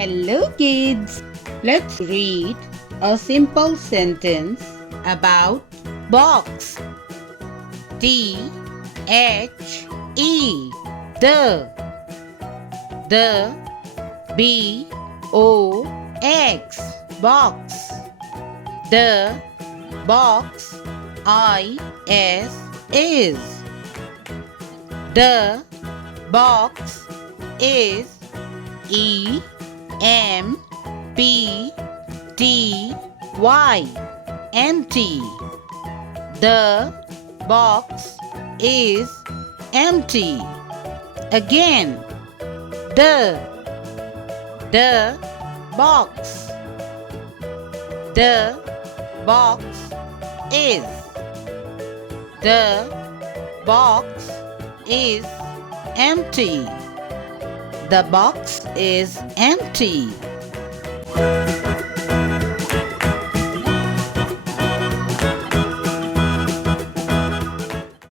Hello kids! Let's read a simple sentence about box. T-H-E The B-O-X Box. The box I-S is. The box is E-M-P-T-Y empty. The box is empty. Again. The box. The box is. The box is empty. The box is empty.